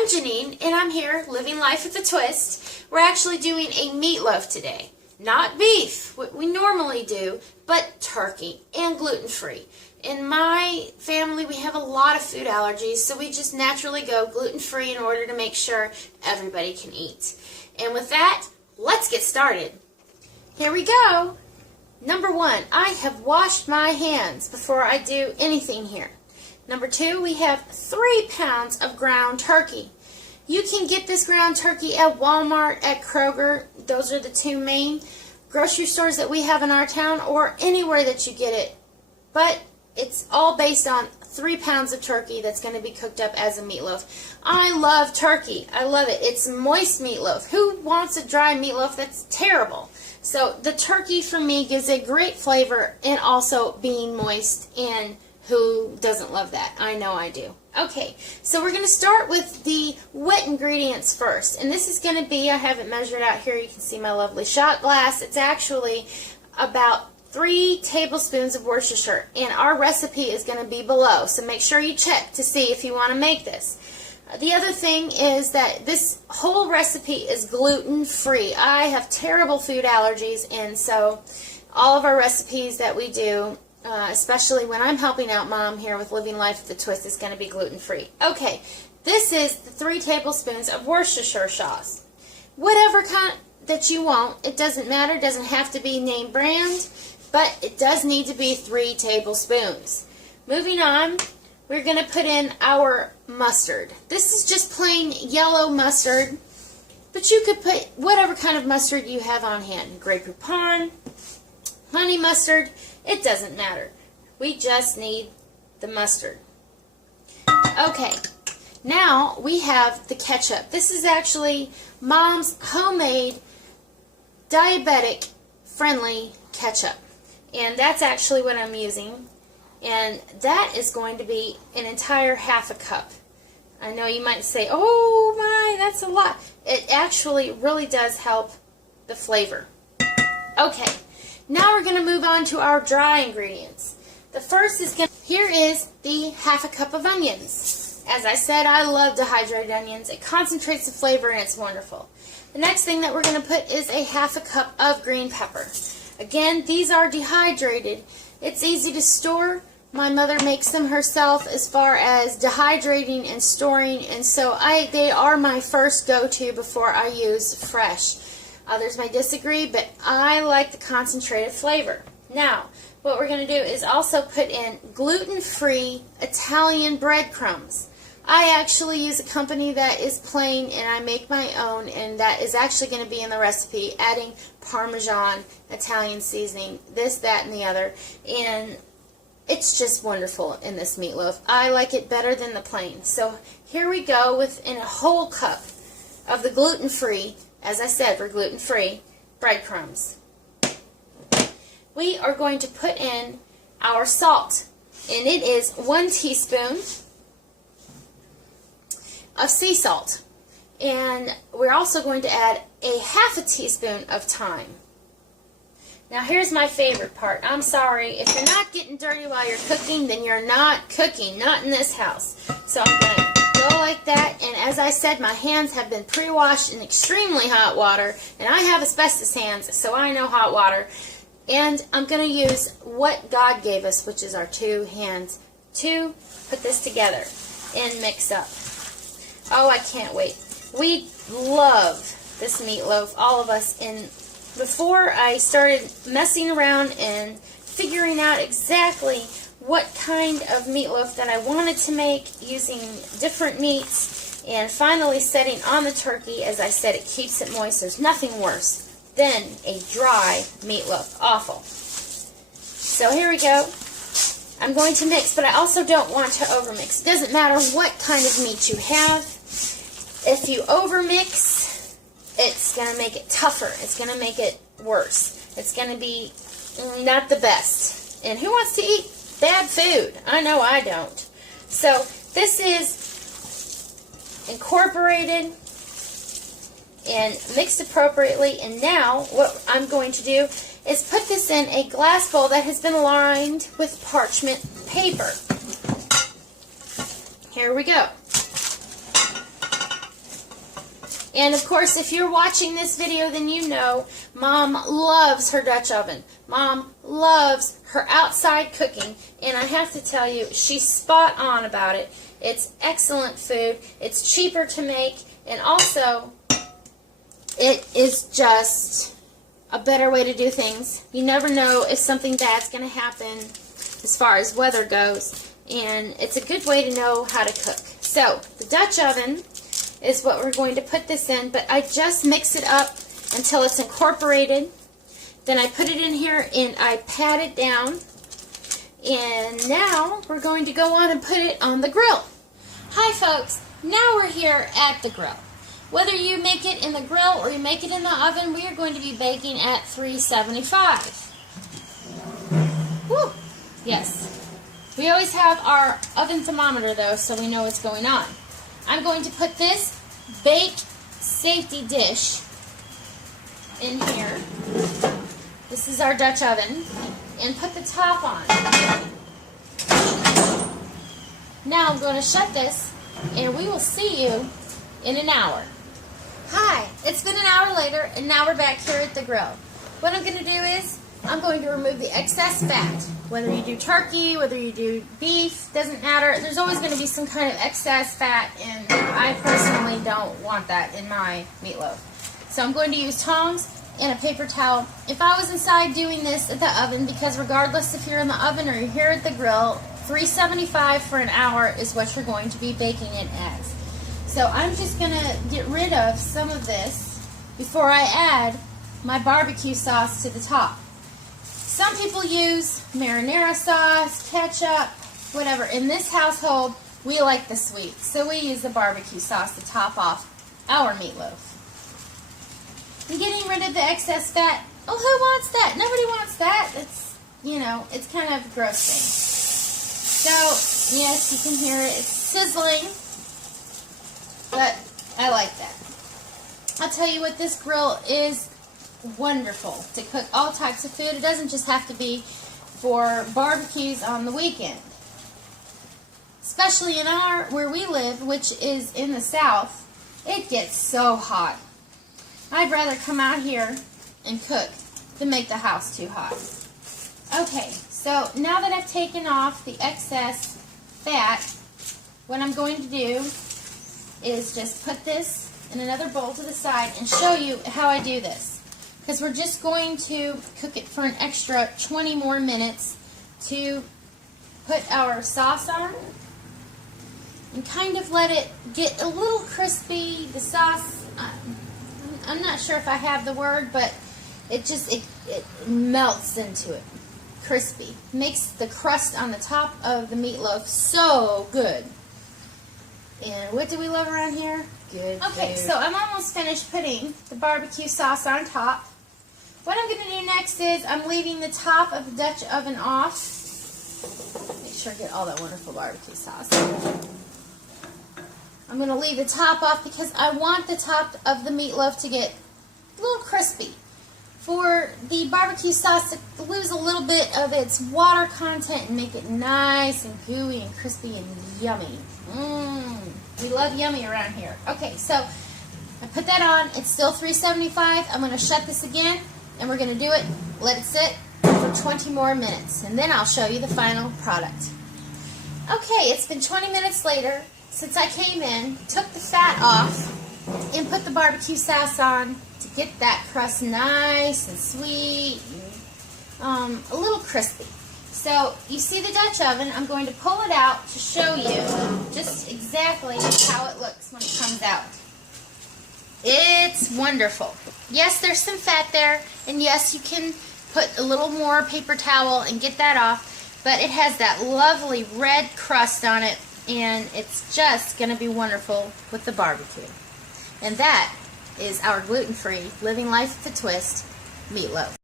I'm Janine, and I'm here living life with a twist. We're actually doing a meatloaf today. Not beef, what we normally do, but turkey and gluten-free. In my family, we have a lot of food allergies, so we just naturally go gluten-free in order to make sure everybody can eat. And with that, let's get started. Here we go. Number 1, I have washed my hands before I do anything here. Number 2, we have 3 pounds of ground turkey. You can get this ground turkey at Walmart, at Kroger. Those are the 2 main grocery stores that we have in our town, or anywhere that you get it. But it's all based on 3 pounds of turkey that's going to be cooked up as a meatloaf. I love turkey. I love it. It's moist meatloaf. Who wants a dry meatloaf? That's terrible. So the turkey for me gives a great flavor, and also being moist, and who doesn't love that? I know I do. Okay, so we're going to start with the wet ingredients first. And this is going to be, I have it measured out here. You can see my lovely shot glass. It's actually about 3 tablespoons of Worcestershire. And our recipe is going to be below. So make sure you check to see if you want to make this. The other thing is that this whole recipe is gluten-free. I have terrible food allergies, and so all of our recipes that we do, especially when I'm helping out Mom here with Living Life with a Twist, is going to be gluten-free. Okay, this is the 3 tablespoons of Worcestershire sauce. Whatever kind that you want, it doesn't matter. It doesn't have to be name brand, but it does need to be 3 tablespoons. Moving on, we're going to put in our mustard. This is just plain yellow mustard, but you could put whatever kind of mustard you have on hand. Grey Poupon, honey mustard, it doesn't matter. We just need the mustard. Okay, now we have the ketchup. This is actually Mom's homemade diabetic friendly ketchup, and that's actually what I'm using. And that is going to be an entire ½ cup. I know you might say, oh my, that's a lot. It actually really does help the flavor. Okay, now we're going to move on to our dry ingredients. The first is here is the ½ cup of onions. As I said, I love dehydrated onions. It concentrates the flavor and it's wonderful. The next thing that we're going to put is a ½ cup of green pepper. Again, these are dehydrated. It's easy to store. My mother makes them herself as far as dehydrating and storing, and so they are my first go-to before I use fresh. Others may disagree, but I like the concentrated flavor. Now, what we're going to do is also put in gluten-free Italian breadcrumbs. I actually use a company that is plain, and I make my own, and that is actually going to be in the recipe, adding Parmesan, Italian seasoning, this, that, and the other, and it's just wonderful in this meatloaf. I like it better than the plain. So here we go with a whole cup of the gluten-free, as I said, we're gluten-free, breadcrumbs. We are going to put in our salt, and it is 1 teaspoon of sea salt. And we're also going to add a ½ teaspoon of thyme. Now here's my favorite part. I'm sorry, if you're not getting dirty while you're cooking, then you're not cooking, not in this house. So I'm going to go like that, and as I said, my hands have been pre-washed in extremely hot water, and I have asbestos hands, so I know hot water. And I'm going to use what God gave us, which is our 2 hands, to put this together and mix up. Oh, I can't wait. We love this meatloaf, all of us, and before I started messing around and figuring out exactly what kind of meatloaf that I wanted to make using different meats and finally setting on the turkey, as I said, it keeps it moist. There's nothing worse than a dry meatloaf. Awful. So here we go. I'm going to mix, but I also don't want to overmix. It doesn't matter what kind of meat you have. If you overmix, it's going to make it tougher. It's going to make it worse. It's going to be not the best. And who wants to eat bad food? I know I don't. So this is incorporated and mixed appropriately. And now what I'm going to do is put this in a glass bowl that has been lined with parchment paper. Here we go. And of course, if you're watching this video, then you know Mom loves her Dutch oven. Mom loves her outside cooking, and I have to tell you, she's spot on about it. It's excellent food. It's cheaper to make, and also it is just a better way to do things. You never know if something bad's going to happen as far as weather goes, and it's a good way to know how to cook. So the Dutch oven is what we're going to put this in, but I just mix it up until it's incorporated. Then I put it in here and I pat it down, and now we're going to go on and put it on the grill. Hi folks, now we're here at the grill. Whether you make it in the grill or you make it in the oven, we are going to be baking at 375. Woo! Yes. We always have our oven thermometer though, so we know what's going on. I'm going to put this bake safety dish in here. This is our Dutch oven. And put the top on. Now I'm going to shut this, and we will see you in an hour. Hi, it's been an hour later, and now we're back here at the grill. What I'm going to do is, I'm going to remove the excess fat. Whether you do turkey, whether you do beef, doesn't matter. There's always going to be some kind of excess fat, and I personally don't want that in my meatloaf. So I'm going to use tongs and a paper towel. If I was inside doing this at the oven, because regardless if you're in the oven or you're here at the grill, 375 for an hour is what you're going to be baking it as. So I'm just going to get rid of some of this before I add my barbecue sauce to the top. Some people use marinara sauce, ketchup, whatever. In this household, we like the sweet, so we use the barbecue sauce to top off our meatloaf. And getting rid of the excess fat. Oh, who wants that? Nobody wants that. It's, you know, it's kind of gross thing. So, yes, you can hear it. It's sizzling, but I like that. I'll tell you what, this grill is wonderful to cook all types of food. It doesn't just have to be for barbecues on the weekend. Especially in where we live, which is in the south, it gets so hot. I'd rather come out here and cook than make the house too hot. Okay, so now that I've taken off the excess fat, what I'm going to do is just put this in another bowl to the side and show you how I do this. Because we're just going to cook it for an extra 20 more minutes to put our sauce on and kind of let it get a little crispy. The sauce, I'm not sure if I have the word, but it melts into it. Crispy. Makes the crust on the top of the meatloaf so good. And what do we love around here? Good food. So I'm almost finished putting the barbecue sauce on top. What I'm going to do next is I'm leaving the top of the Dutch oven off. Make sure I get all that wonderful barbecue sauce. I'm going to leave the top off because I want the top of the meatloaf to get a little crispy. For the barbecue sauce to lose a little bit of its water content and make it nice and gooey and crispy and yummy. We love yummy around here. Okay, so I put that on. It's still 375. I'm going to shut this again, and we're going to do it, let it sit for 20 more minutes, and then I'll show you the final product. Okay, it's been 20 minutes later since I came in, took the fat off, and put the barbecue sauce on to get that crust nice and sweet and a little crispy. So you see the Dutch oven. I'm going to pull it out to show you just exactly how it looks when it comes out. It's wonderful. Yes, there's some fat there, and yes, you can put a little more paper towel and get that off, but it has that lovely red crust on it, and it's just going to be wonderful with the barbecue. And that is our gluten-free Living Life with a Twist meatloaf.